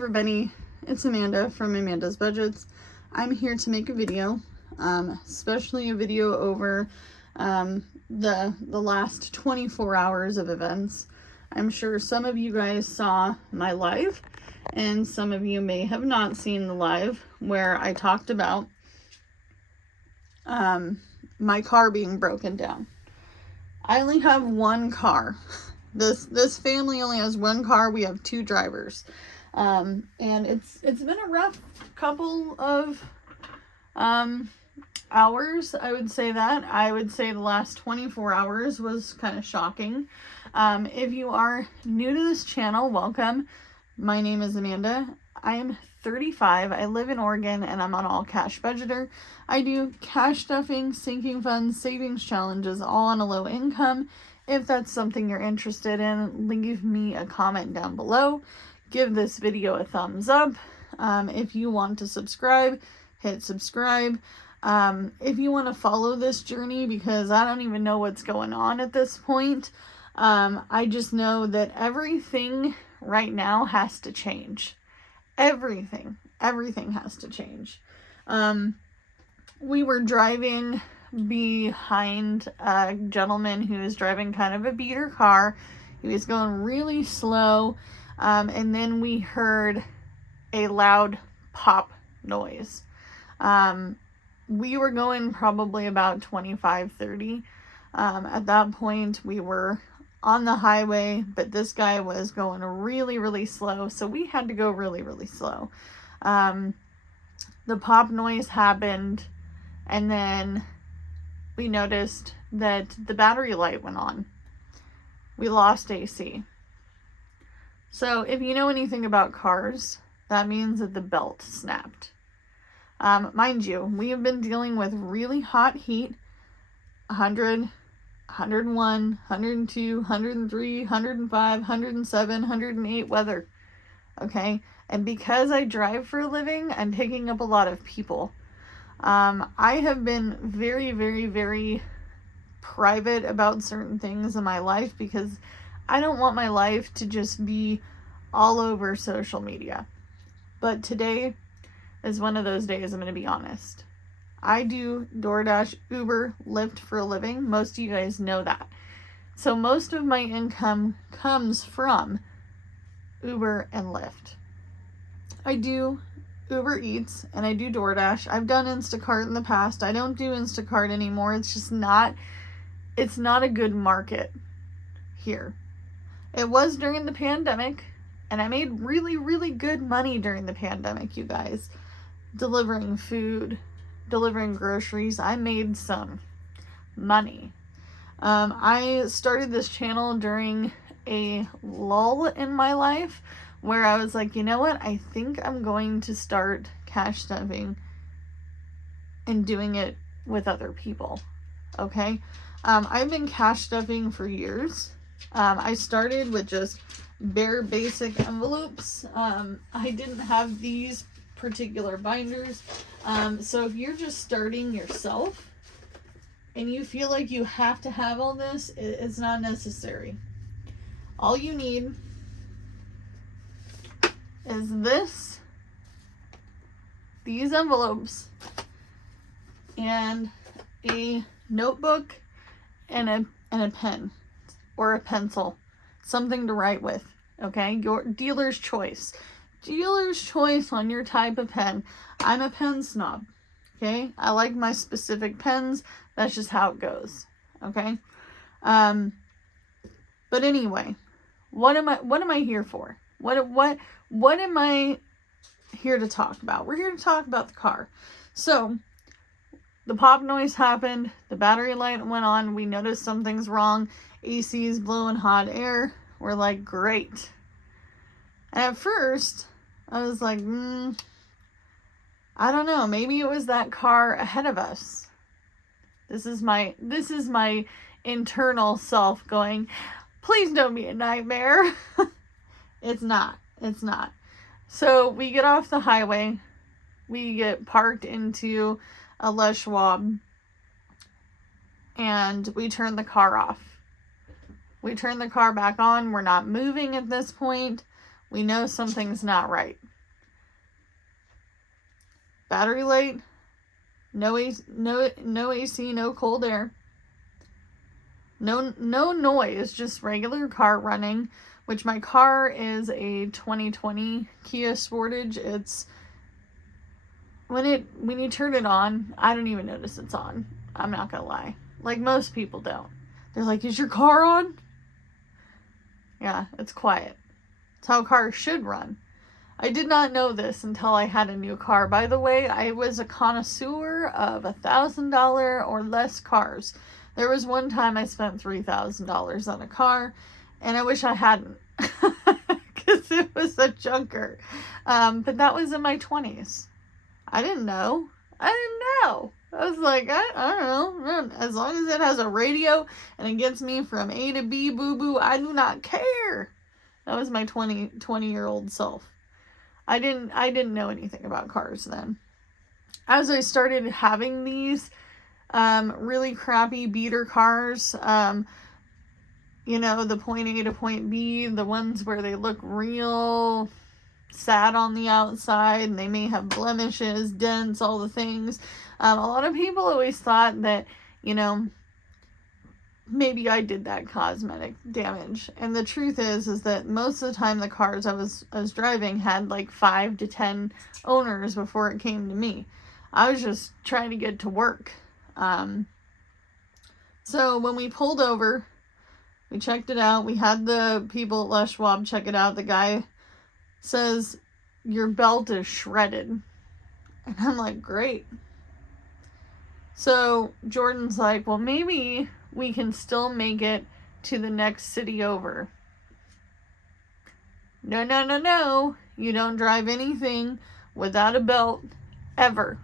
everybody, it's Amanda from Amanda's Budgets. I'm here to make a video, especially a video over the last 24 hours of events. I'm sure some of you guys saw my live, and some of you may have not seen the live where I talked about my car being broken down. I only have one car. This family only has one car. We have two drivers. And it's been a rough couple of hours. I would say the last 24 hours was kind of shocking. If you are new to this channel, welcome. My name is Amanda. I'm 35. I live in Oregon, and I'm an all cash budgeter. I do cash stuffing, sinking funds, savings challenges, all on a low income. If that's something you're interested in, leave me a comment down below. Give this video a thumbs up. If you want to subscribe, hit subscribe. If you want to follow this journey, because I don't even know what's going on at this point, I just know that everything right now has to change. Everything has to change. We were driving behind a gentleman who was driving kind of a beater car. He was going really slow. And then we heard a loud pop noise. We were going probably about 25, 30. At that point, we were on the highway, but this guy was going really, really slow. So we had to go really, really slow. The pop noise happened, and then we noticed that the battery light went on. We lost AC. So if you know anything about cars, that means that the belt snapped. Mind you, we have been dealing with really hot heat, 100, 101, 102, 103, 105, 107, 108 weather. Okay? And because I drive for a living, I'm picking up a lot of people. I have been very, very, very private about certain things in my life because I don't want my life to just be all over social media. But today is one of those days, I'm going to be honest. I do DoorDash, Uber, Lyft for a living. Most of you guys know that. So most of my income comes from Uber and Lyft. I do Uber Eats and I do DoorDash. I've done Instacart in the past. I don't do Instacart anymore. It's just not a good market here. It was during the pandemic, and I made really, really good money during the pandemic, you guys. Delivering food, delivering groceries. I made some money. I started this channel during a lull in my life where I was like, you know what? I think I'm going to start cash stuffing and doing it with other people. Okay? I've been cash stuffing for years. I started with just bare basic envelopes. I didn't have these particular binders. So if you're just starting yourself and you feel like you have to have all this, it's not necessary. All you need is these envelopes, and a notebook and a pen or a pencil, something to write with. Okay, your dealer's choice on your type of pen. I'm a pen snob. Okay, I like my specific pens. That's just how it goes. Okay, but anyway, what am I here for? What am I here to talk about? We're here to talk about the car. So the pop noise happened. The battery light went on. We noticed something's wrong. AC is blowing hot air. We're like, great. And at first, I was like, I don't know. Maybe it was that car ahead of us. This is my internal self going, please don't be a nightmare. It's not. So we get off the highway. We get parked into a Les Schwab. And we turn the car off. We turn the car back on. We're not moving at this point. We know something's not right. Battery light, no AC, no AC, no cold air. No noise, just regular car running, which my car is a 2020 Kia Sportage. It's when you turn it on, I don't even notice it's on. I'm not gonna lie. Like most people don't. They're like, "Is your car on?" Yeah, it's quiet. It's how cars should run. I did not know this until I had a new car. By the way, I was a connoisseur of $1,000 or less cars. There was one time I spent $3,000 on a car, and I wish I hadn't, because it was a junker. But that was in my 20s. I didn't know. I was like, I don't know. As long as it has a radio and it gets me from A to B, boo-boo, I do not care. That was my 20-year-old self. I didn't know anything about cars then. As I started having these really crappy beater cars, the point A to point B, the ones where they look real sad on the outside and they may have blemishes, dents, all the things. A lot of people always thought that, maybe I did that cosmetic damage. And the truth is that most of the time the cars I was driving had like 5 to 10 owners before it came to me. I was just trying to get to work. So when we pulled over, we checked it out. We had the people at Les Schwab check it out. The guy says, "Your belt is shredded." And I'm like, "Great." So Jordan's like, "Well, maybe we can still make it to the next city over." No. You don't drive anything without a belt, ever.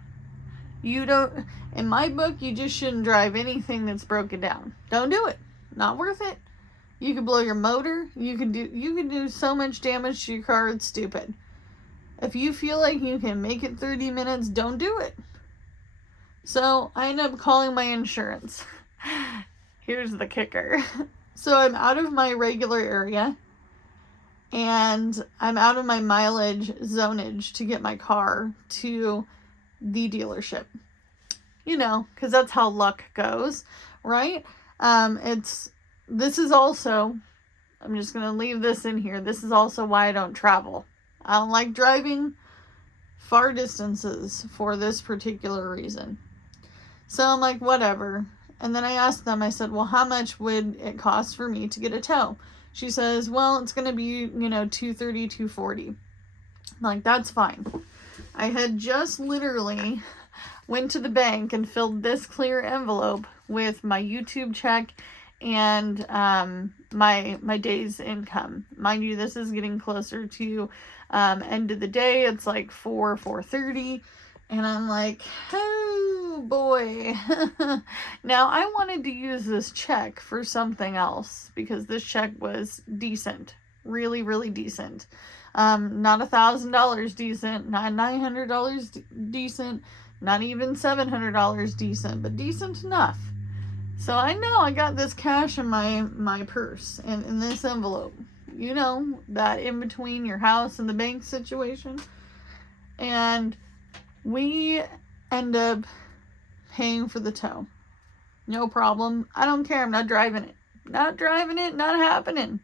In my book, you just shouldn't drive anything that's broken down. Don't do it. Not worth it. You could blow your motor. You can do so much damage to your car, it's stupid. If you feel like you can make it 30 minutes, don't do it. So I end up calling my insurance. Here's the kicker. So I'm out of my regular area and I'm out of my mileage zonage to get my car to the dealership. Because that's how luck goes, right? This is also, I'm just going to leave this in here. This is also why I don't travel. I don't like driving far distances for this particular reason. So I'm like, whatever. And then I asked them, I said, "Well, how much would it cost for me to get a tow?" She says, "Well, it's going to be, $230, $240. I'm like, that's fine. I had just literally went to the bank and filled this clear envelope with my YouTube check and my day's income. Mind you, this is getting closer to end of the day. It's like 4:30. And I'm like, oh boy. Now, I wanted to use this check for something else because this check was decent. Really, really decent. Not $1,000 decent, not $900 decent, not even $700 decent, but decent enough. So I know I got this cash in my purse and in this envelope. That in between your house and the bank situation. And we end up paying for the tow. No problem. I don't care. I'm not driving it. Not happening.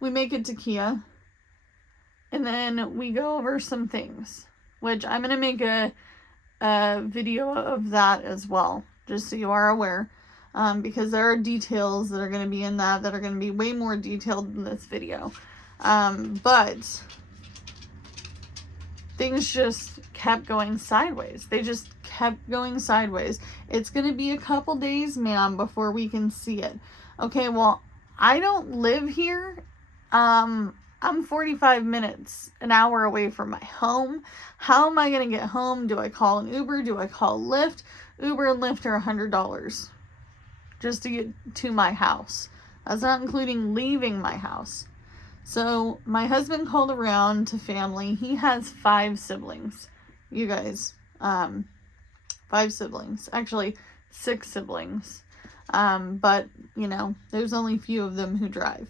We make it to Kia. And then we go over some things, which I'm going to make a video of that as well, just so you are aware. Because there are details that are going to be in that are going to be way more detailed than this video. But things just kept going sideways. They just kept going sideways. It's going to be a couple days, ma'am, before we can see it. Okay, well, I don't live here. I'm 45 minutes, an hour away from my home. How am I going to get home? Do I call an Uber? Do I call Lyft? Uber and Lyft are $100 just to get to my house. That's not including leaving my house. So my husband called around to family. He has 5 siblings. You guys, 5 siblings. Actually, 6 siblings. But, there's only a few of them who drive.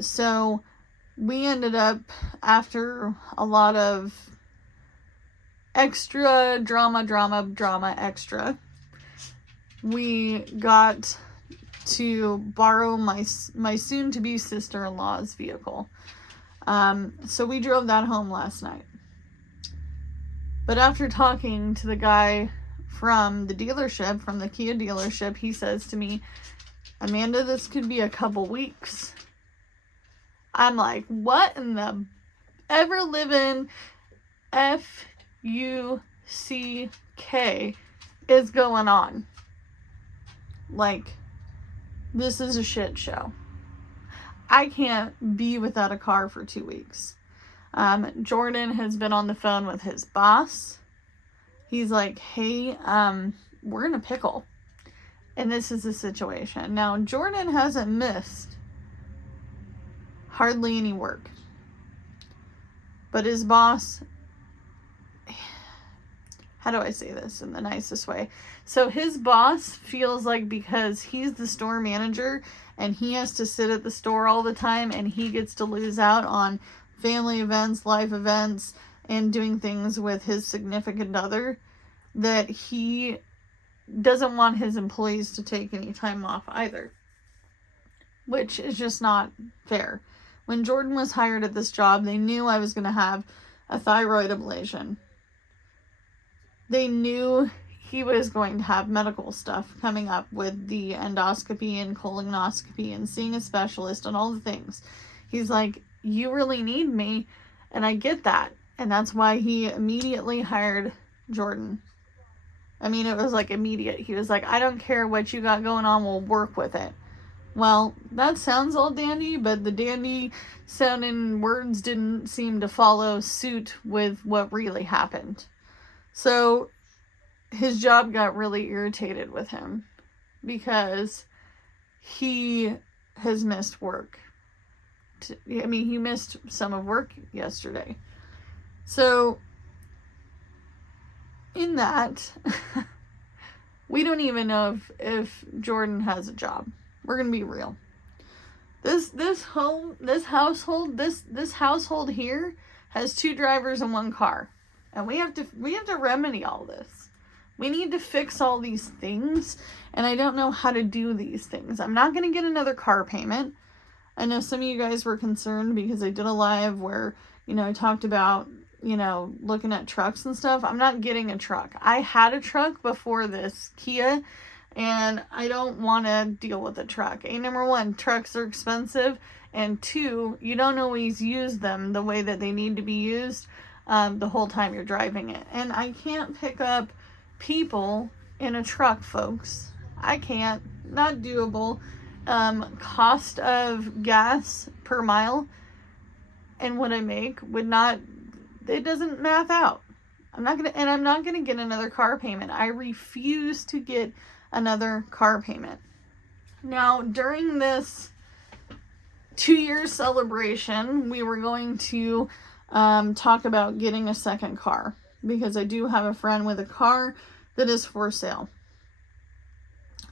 So we ended up, after a lot of extra drama extra. We got to borrow my soon-to-be sister-in-law's vehicle. So we drove that home last night. But after talking to the guy from the dealership, from the Kia dealership, he says to me, Amanda, this could be a couple weeks. I'm like, what in the ever-living F-U-C-K is going on? Like, this is a shit show. I can't be without a car for 2 weeks. Jordan has been on the phone with his boss. He's like, hey, we're in a pickle. And this is the situation. Now, Jordan hasn't missed hardly any work. But his boss, how do I say this in the nicest way? So his boss feels like because he's the store manager and he has to sit at the store all the time and he gets to lose out on family events, life events, and doing things with his significant other, that he doesn't want his employees to take any time off either, which is just not fair. When Jordan was hired at this job, they knew I was going to have a thyroid ablation. They knew he was going to have medical stuff coming up with the endoscopy and colonoscopy and seeing a specialist and all the things. He's like, you really need me, and I get that. And that's why he immediately hired Jordan. I mean, it was like immediate. He was like, I don't care what you got going on, we'll work with it. Well, that sounds all dandy, but the dandy sounding words didn't seem to follow suit with what really happened. So his job got really irritated with him because he has missed work. I mean, he missed some of work yesterday. So in that, we don't even know if Jordan has a job. We're gonna be real. This household here has 2 drivers and 1 car, and we have to remedy all this. We need to fix all these things, and I don't know how to do these things. I'm not gonna get another car payment. I know some of you guys were concerned because I did a live where, I talked about, looking at trucks and stuff. I'm not getting a truck. I had a truck before this Kia, and I don't want to deal with a truck. Number 1, trucks are expensive, and 2, you don't always use them the way that they need to be used the whole time you're driving it. And I can't pick up people in a truck, folks. I can't. Not doable. Cost of gas per mile and what I make it doesn't math out. I'm not gonna get another car payment. I refuse to get another car payment. Now, during this 2-year celebration, we were going to talk about getting a second car, because I do have a friend with a car that is for sale.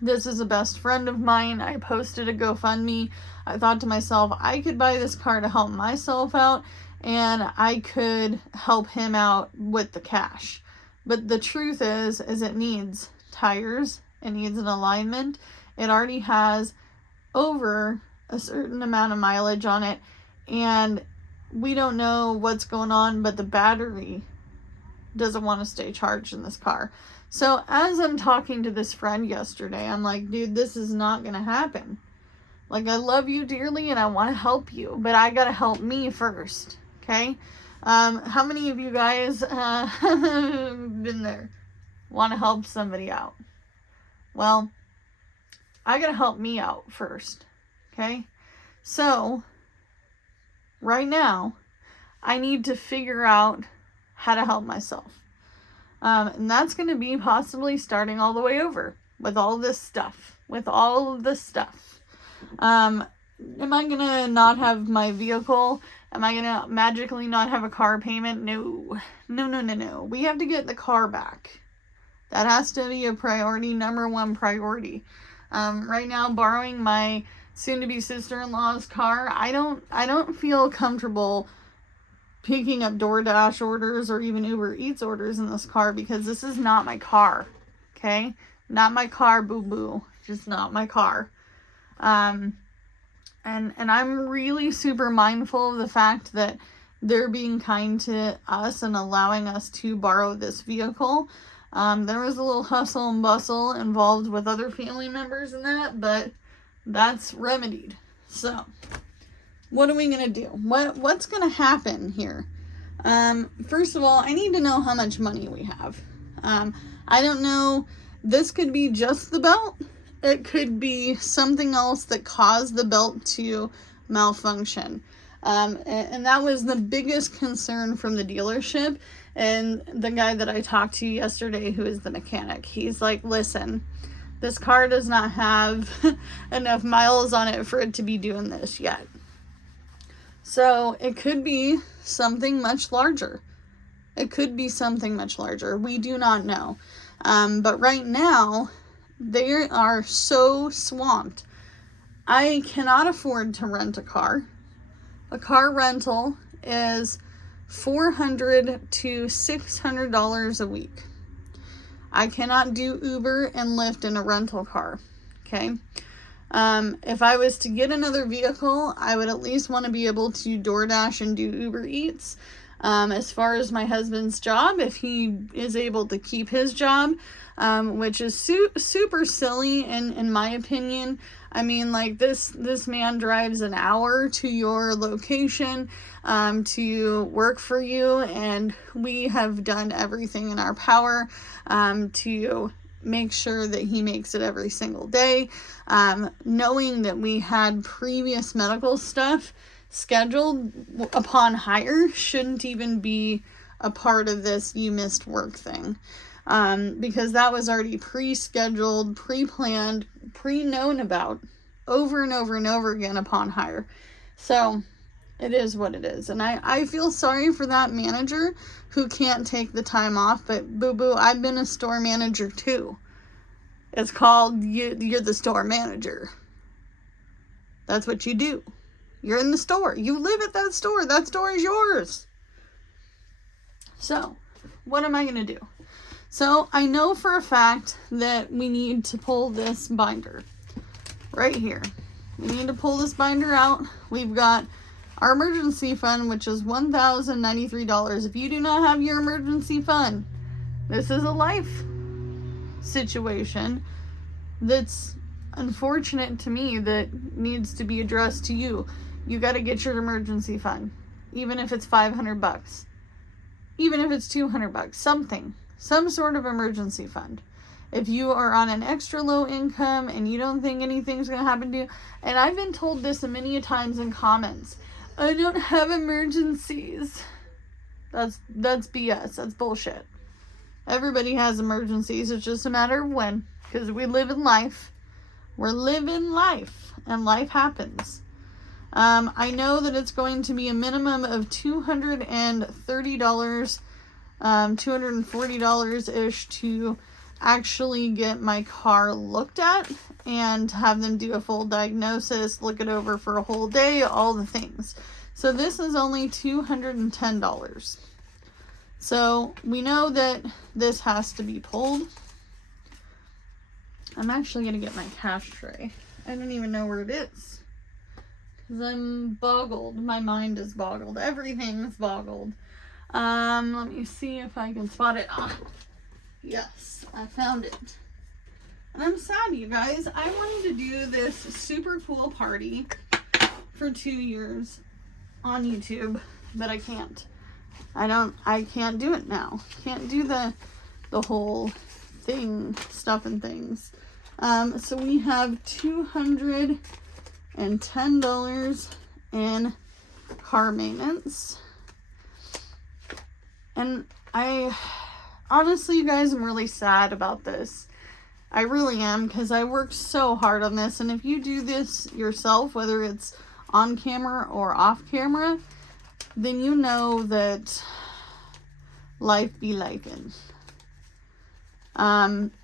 This is a best friend of mine. I posted a GoFundMe. I thought to myself, I could buy this car to help myself out, and I could help him out with the cash. But the truth is it needs tires. It needs an alignment. It already has over a certain amount of mileage on it, and we don't know what's going on, but the battery doesn't want to stay charged in this car. So as I'm talking to this friend yesterday, I'm like, dude, this is not going to happen. Like, I love you dearly and I want to help you, but I got to help me first. Okay. How many of you guys been there? Want to help somebody out? Well, I got to help me out first. Okay. So right now I need to figure out how to help myself. And that's going to be possibly starting all the way over with all this stuff. Am I going to not have my vehicle? Am I going to magically not have a car payment? No. We have to get the car back. That has to be a priority, number 1 priority. Right now, borrowing my soon-to-be sister-in-law's car, I don't feel comfortable picking up DoorDash orders or even Uber Eats orders in this car, because this is not my car. Okay? Not my car, boo-boo. Just not my car. And I'm really super mindful of the fact that they're being kind to us and allowing us to borrow this vehicle. There was a little hustle and bustle involved with other family members in that, but that's remedied. So, what are we going to do? What's going to happen here? First of all, I need to know how much money we have. I don't know. This could be just the belt. It could be something else that caused the belt to malfunction. And that was the biggest concern from the dealership. And the guy that I talked to yesterday, who is the mechanic, he's like, listen, this car does not have enough miles on it for it to be doing this yet. So it could be something much larger. It could be something much larger. We do not know. But right now, they are so swamped. I cannot afford to rent a car. A car rental is $400 to $600 a week. I cannot do Uber and Lyft in a rental car. Okay? If I was to get another vehicle, I would at least want to be able to DoorDash and do Uber Eats. As far as my husband's job, if he is able to keep his job, which is super silly in my opinion. I mean, like, this man drives an hour to your location to work for you, and we have done everything in our power to make sure that he makes it every single day. Knowing that we had previous medical stuff scheduled upon hire shouldn't even be a part of this you missed work thing. Because that was already pre-scheduled, pre-planned, pre-known about over and over and over again upon hire. So it is what it is. And I feel sorry for that manager who can't take the time off, but boo-boo, I've been a store manager too. It's called, you're the store manager. That's what you do. You're in the store. You live at that store. That store is yours. So, what am I going to do? So, I know for a fact that we need to pull this binder right here. We need to pull this binder out. We've got our emergency fund, which is $1,093. If you do not have your emergency fund, this is a life situation that's unfortunate to me that needs to be addressed to you. You got to get your emergency fund, even if it's $500, even if it's $200, some sort of emergency fund. If you are on an extra low income and you don't think anything's going to happen to you, and I've been told this many times in comments, I don't have emergencies. That's BS. That's bullshit. Everybody has emergencies. It's just a matter of when, because we live in life. We're living life, and life happens. I know that it's going to be a minimum of $230, $240-ish to actually get my car looked at and have them do a full diagnosis, look it over for a whole day, all the things. So this is only $210. So we know that this has to be pulled. I'm actually going to get my cash tray. I don't even know where it is. Because I'm boggled. My mind is boggled. Everything's boggled. Let me see if I can spot it. Ah, yes, I found it. And I'm sad, you guys. I wanted to do this super cool party for 2 years on YouTube, but I can't. I can't do it now. Can't do the whole thing, stuff and things. So we have $210 in car maintenance. And I honestly, you guys, I'm really sad about this. I really am, because I worked so hard on this. And if you do this yourself, whether it's on camera or off camera, then you know that life be lifing.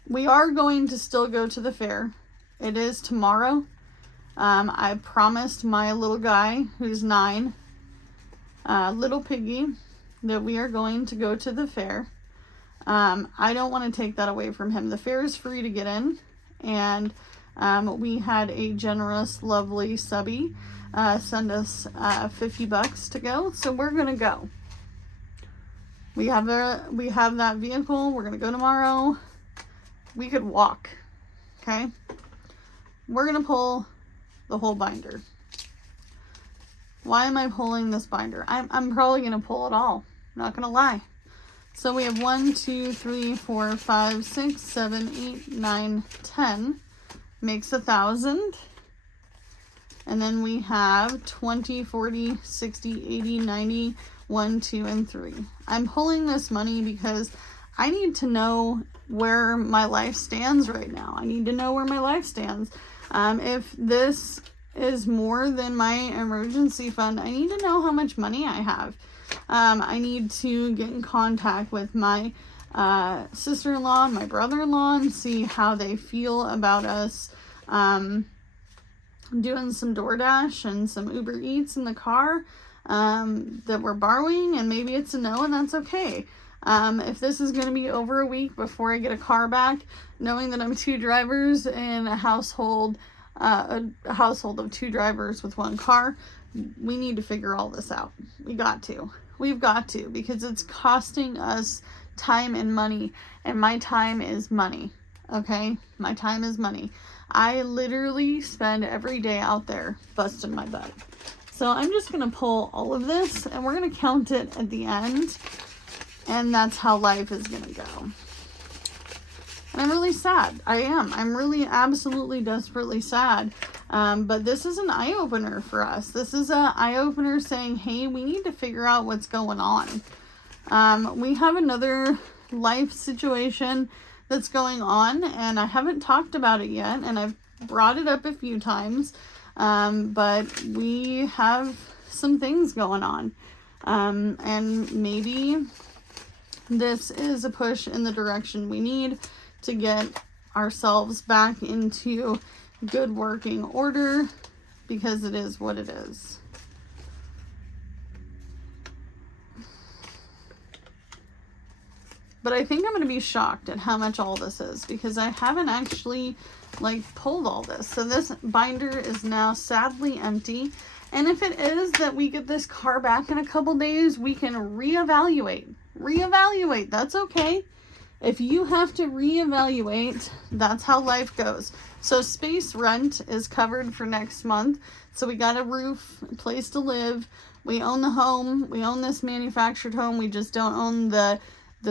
We are going to still go to the fair. It is tomorrow. I promised my little guy, who's 9, little piggy that we are going to go to the fair. I don't want to take that away from him. The fair is free to get in, and we had a generous, lovely subby send us $50 to go, so we're gonna go. We have that vehicle. We're gonna go tomorrow. We could walk. Okay, we're gonna pull the whole binder. Why am I pulling this binder? I'm probably gonna pull it all. Not gonna lie. So we have 1, 2, 3, 4, 5, 6, 7, 8, 9, 10. Makes 1,000. And then we have 20, 40, 60, 80, 90, 1, 2, and 3. I'm pulling this money because I need to know where my life stands right now. I need to know where my life stands. If this is more than my emergency fund, I need to know how much money I have. I need to get in contact with my sister-in-law and my brother-in-law and see how they feel about us doing some DoorDash and some Uber Eats in the car that we're borrowing, and maybe it's a no, and that's okay. If this is going to be over a week before I get a car back, knowing that I'm 2 drivers in a household of 2 drivers with 1 car, we need to figure all this out. We've got to, because it's costing us time and money, and my time is money. Okay, my time is money. I literally spend every day out there busting my butt. So I'm just gonna pull all of this, and we're gonna count it at the end, and that's how life is gonna go. And I'm really sad. I'm really absolutely desperately sad. But this is an eye-opener for us. This is an eye-opener saying, hey, we need to figure out what's going on. We have another life situation that's going on, and I haven't talked about it yet, and I've brought it up a few times, but we have some things going on. And maybe this is a push in the direction we need to get ourselves back into good working order, because it is what it is. But I think I'm going to be shocked at how much all this is, because I haven't actually pulled all this. So this binder is now sadly empty. And if it is that we get this car back in a couple days, we can reevaluate. That's okay. If you have to reevaluate, that's how life goes. So space rent is covered for next month. So we got a roof, a place to live. We own the home. We own this manufactured home. We just don't own the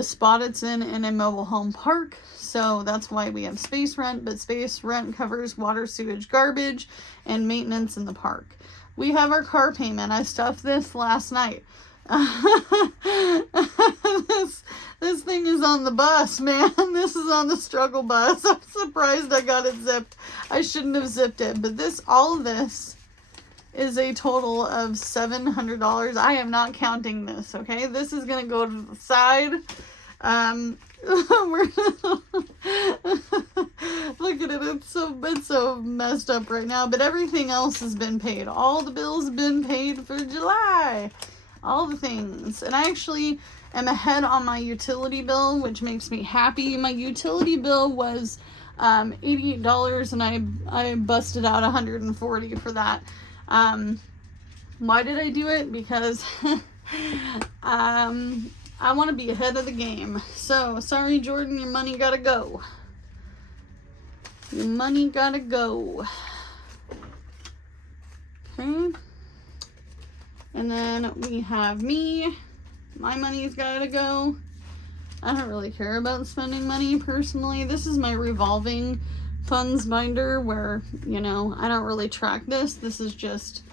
spot it's in a mobile home park. So that's why we have space rent. But space rent covers water, sewage, garbage, and maintenance in the park. We have our car payment. I stuffed this last night. This thing is on the bus, man. This is on the struggle bus. I'm surprised I got it zipped. I shouldn't have zipped it, but all of this is a total of $700. I am not counting this, okay? This is gonna go to the side. Look at it. It's so messed up right now, but everything else has been paid. All the bills have been paid for July. All the things. And I actually am ahead on my utility bill, which makes me happy. My utility bill was $88, and I busted out $140 for that. Why did I do it? Because I want to be ahead of the game. So, sorry, Jordan, your money gotta go. Your money gotta go. Okay. And then we have me. My money's gotta go. I don't really care about spending money personally. This is my revolving funds binder where, I don't really track this. This is just,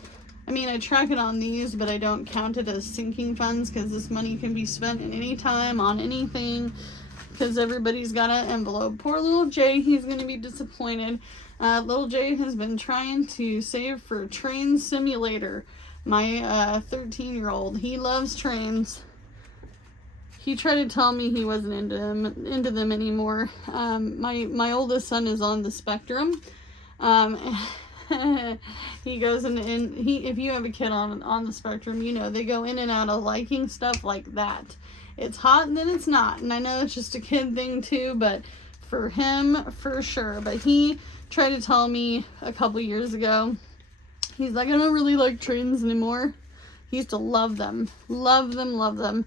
I track it on these, but I don't count it as sinking funds, because this money can be spent at any time on anything, because everybody's got an envelope. Poor little Jay, he's going to be disappointed. Little Jay has been trying to save for Train Simulator. My 13-year-old, he loves trains. He tried to tell me he wasn't into them anymore. My oldest son is on the spectrum. He goes in, and if you have a kid on the spectrum, you know, they go in and out of liking stuff like that. It's hot and then it's not. And I know it's just a kid thing too, but for him, for sure. But he tried to tell me a couple years ago, he's like, I don't really like trains anymore. He used to love them. Love them, love them.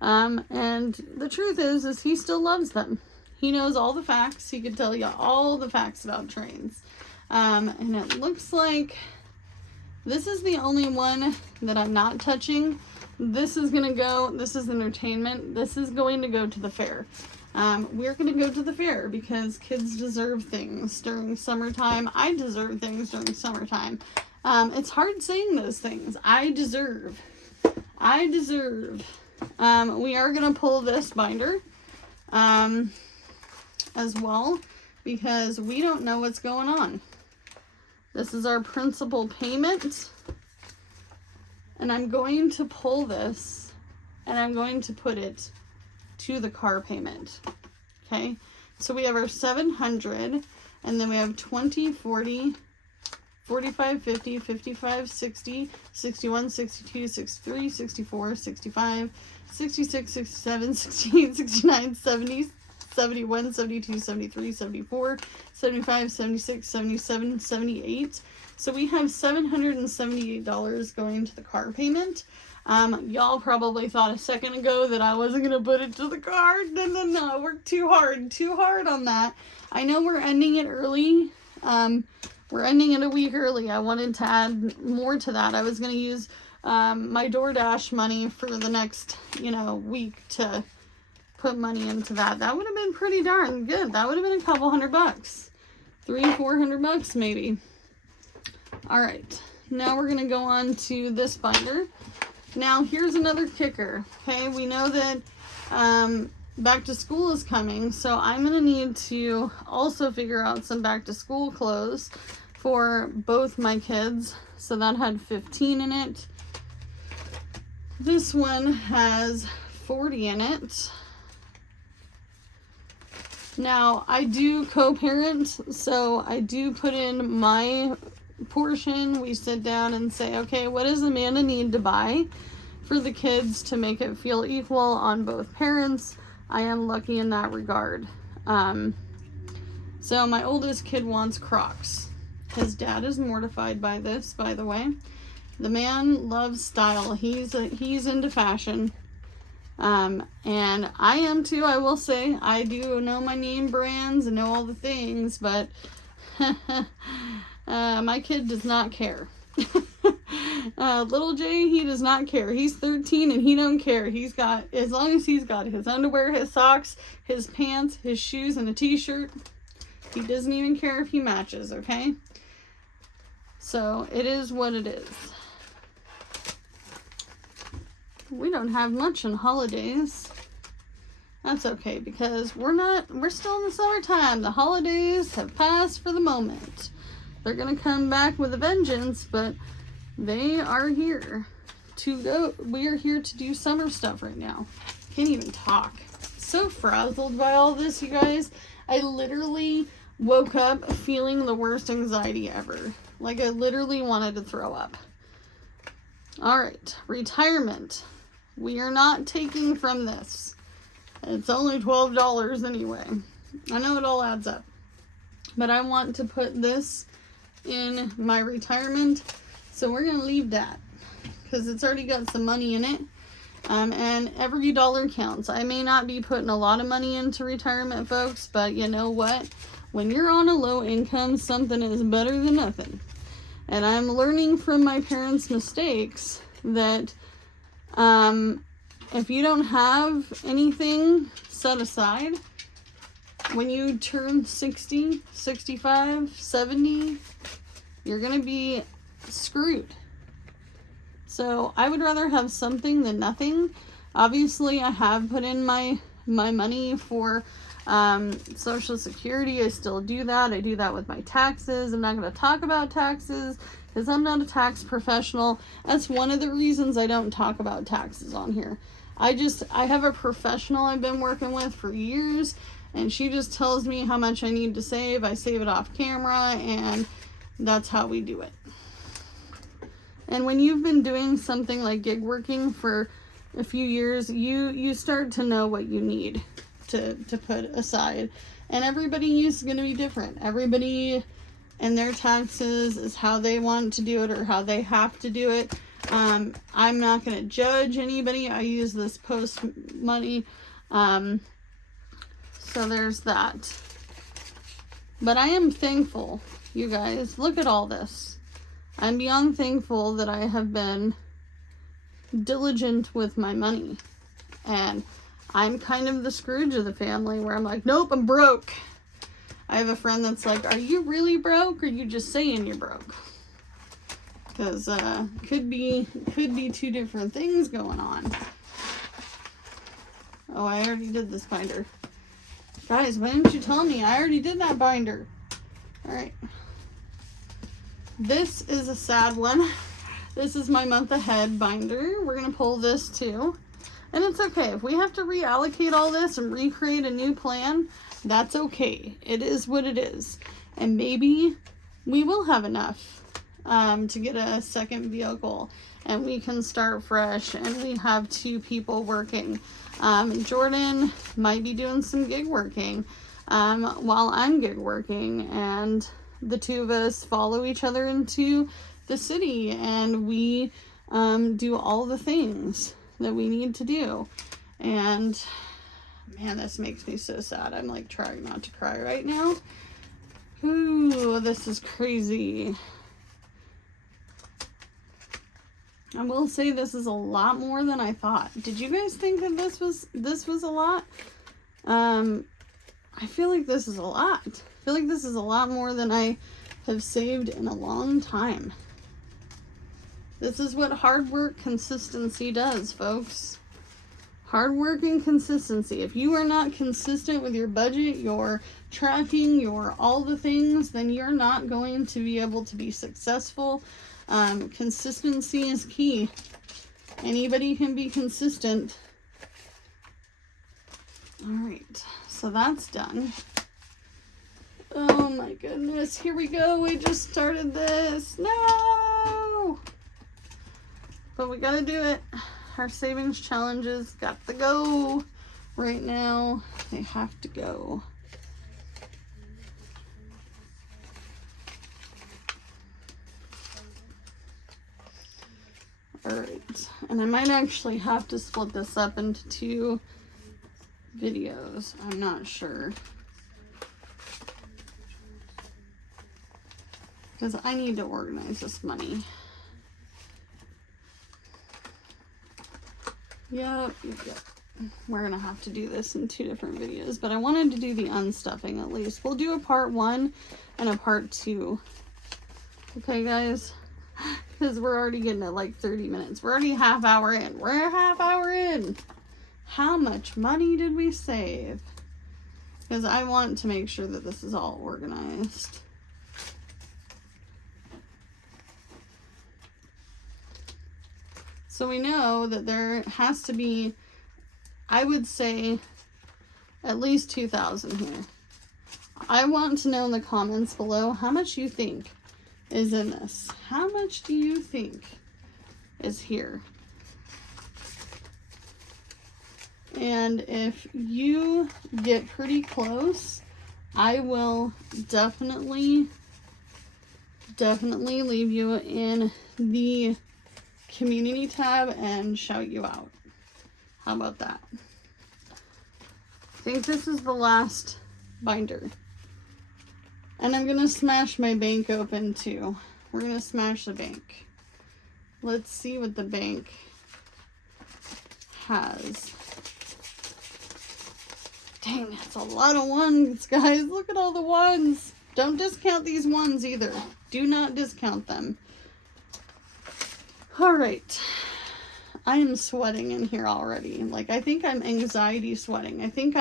And the truth is he still loves them. He knows all the facts. He could tell you all the facts about trains. And it looks like this is the only one that I'm not touching. This is entertainment. This is going to go to the fair. We're going to go to the fair because kids deserve things during summertime. I deserve things during summertime. It's hard saying those things. I deserve. We are going to pull this binder, as well, because we don't know what's going on. This is our principal payment, and I'm going to pull this, and I'm going to put it to the car payment. Okay, so we have our $700, and then we have 20, 40, 45, 50, 55, 60, 61, 62, 63, 64, 65, 66, 67, 68, 69, 70, 71, 72, 73, 74, 75, 76, 77, 78. So we have $778 going to the car payment. Y'all probably thought a second ago that I wasn't going to put it to the car. No, I worked too hard on that. I know we're ending it early. We're ending it a week early. I wanted to add more to that. I was going to use my DoorDash money for the next, week to put money into that. That would have been pretty darn good. That would have been a couple $100, $300-400 maybe. All right, now we're gonna go on to this binder. Now here's another kicker. Okay, we know that back to school is coming, so I'm gonna need to also figure out some back to school clothes for both my kids. So that had 15 in it. This one has 40 in it. Now, I do co-parent, so I do put in my portion. We sit down and say, okay, what does Amanda need to buy for the kids to make it feel equal on both parents? I am lucky in that regard. So my oldest kid wants Crocs. His dad is mortified by this, by the way. The man loves style. He's into fashion. And I am too, I will say. I do know my name brands and know all the things, but my kid does not care. Little Jay, he does not care. He's 13 and he don't care. As long as he's got his underwear, his socks, his pants, his shoes, and a t-shirt, he doesn't even care if he matches, okay? So it is what it is. We don't have much in holidays. That's okay, because we're still in the summertime. The holidays have passed for the moment. They're gonna come back with a vengeance, but they are here to go. We are here to do summer stuff right now. Can't even talk. So frazzled by all this, you guys. I literally woke up feeling the worst anxiety ever. Like I literally wanted to throw up. All right, retirement. We are not taking from this. It's only $12 anyway. I know it all adds up. But I want to put this in my retirement. So we're going to leave that. Because it's already got some money in it. And every dollar counts. I may not be putting a lot of money into retirement, folks. But you know what? When you're on a low income, something is better than nothing. And I'm learning from my parents' mistakes that if you don't have anything set aside, when you turn 60, 65, 70, you're going to be screwed. So I would rather have something than nothing. Obviously, I have put in my money for Social Security. I still do that. I do that with my taxes. I'm not going to talk about taxes because I'm not a tax professional. That's one of the reasons I don't talk about taxes on here. I have a professional I've been working with for years, and she just tells me how much I need to save. I save it off camera, and That's how we do it. And when you've been doing something like gig working for a few years, you start to know what you need to put aside. And everybody is going to be different. Everybody and their taxes is how they want to do it or how they have to do it. I'm not going to judge anybody. I use this post money. So there's that. But I am thankful, you guys. Look at all this. I'm beyond thankful that I have been diligent with my money. And I'm kind of the Scrooge of the family where I'm like, nope, I'm broke. I have a friend that's like, are you really broke or are you just saying you're broke? Because could be two different things going on. Oh, I already did this binder. Guys, why didn't you tell me? I already did that binder. All right. This is a sad one. This is my month ahead binder. We're going to pull this too. And it's okay. If we have to reallocate all this and recreate a new plan, that's okay. It is what it is. And maybe we will have enough to get a second vehicle and we can start fresh and we have 2 people working. Jordan might be doing some gig working while I'm gig working, and the 2 of us follow each other into the city and we do all the things that we need to do. And man, this makes me so sad. I'm like trying not to cry right now. Ooh, this is crazy. I will say this is a lot more than I thought. Did you guys think that this was a lot? I feel like this is a lot. I feel like this is a lot more than I have saved in a long time. This is what hard work consistency does, folks. Hard work and consistency. If you are not consistent with your budget, your tracking, your all the things, then you're not going to be able to be successful. Consistency is key. Anybody can be consistent. All right, so that's done. Oh my goodness, here we go. We just started this. No! But we gotta do it. Our savings challenges got to go right now. They have to go. Alright, and I might actually have to split this up into 2 videos. I'm not sure. Because I need to organize this money. Yep. We're going to have to do this in 2 different videos. But I wanted to do the unstuffing at least. We'll do a part 1 and a part 2. Okay, guys? Because we're already getting at like 30 minutes. We're already half hour in. We're a half hour in. How much money did we save? Because I want to make sure that this is all organized. So we know that there has to be, I would say, at least 2,000 here. I want to know in the comments below how much you think is in this. How much do you think is here? And if you get pretty close, I will definitely leave you in the community tab and shout you out. How about that? I think this is the last binder. And I'm gonna smash my bank open too. We're gonna smash the bank. Let's see what the bank has. Dang, that's a lot of ones, guys. Look at all the ones. Don't discount these ones either. Do not discount them. All right. I am sweating in here already. Like, I think I'm anxiety sweating. I think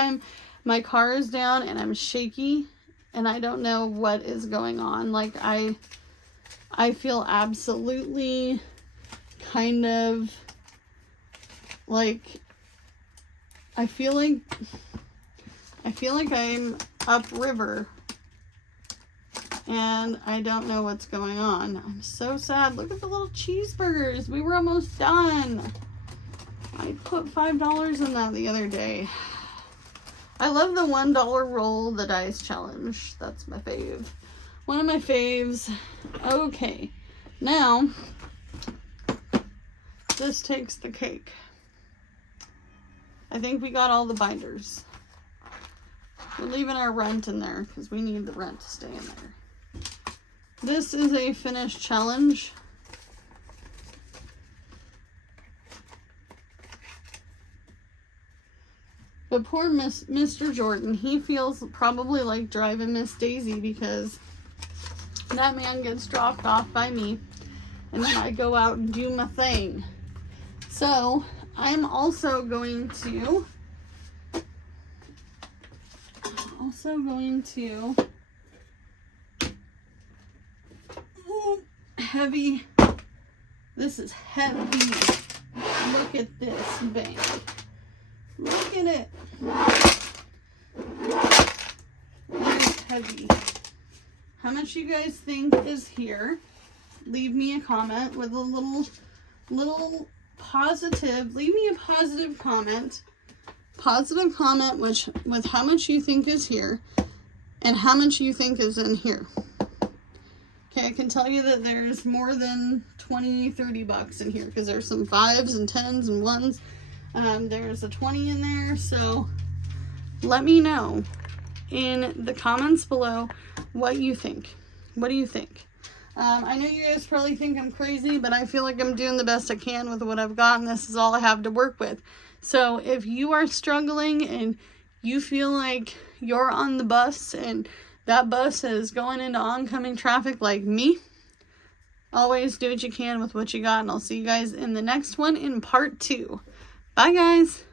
my car is down and I'm shaky and I don't know what is going on. Like, I feel absolutely kind of like, I feel like I'm upriver and I don't know what's going on. I'm so sad. Look at the little cheeseburgers. We were almost done. I put $5 in that the other day. I love the $1 roll the dice challenge. That's my fave. One of my faves. Okay, now this takes the cake. I think we got all the binders. We're leaving our rent in there because we need the rent to stay in there. This is a finished challenge. But poor Mr. Jordan, he feels probably like driving Miss Daisy because that man gets dropped off by me and then I go out and do my thing. So I'm also going to heavy. This is heavy. Look at this bag. Look at it. It's heavy. How much you guys think is here? Leave me a comment with a little positive. Leave me a positive comment. Positive comment with how much you think is here and how much you think is in here. Okay, I can tell you that there's more than 20, 30 bucks in here because there's some 5s and 10s and 1s. There's a 20 in there, so let me know in the comments below what you think. What do you think? I know you guys probably think I'm crazy, but I feel like I'm doing the best I can with what I've got, and this is all I have to work with. So if you are struggling and you feel like you're on the bus and that bus is going into oncoming traffic like me, always do what you can with what you got, and I'll see you guys in the next one in part 2. Bye, guys.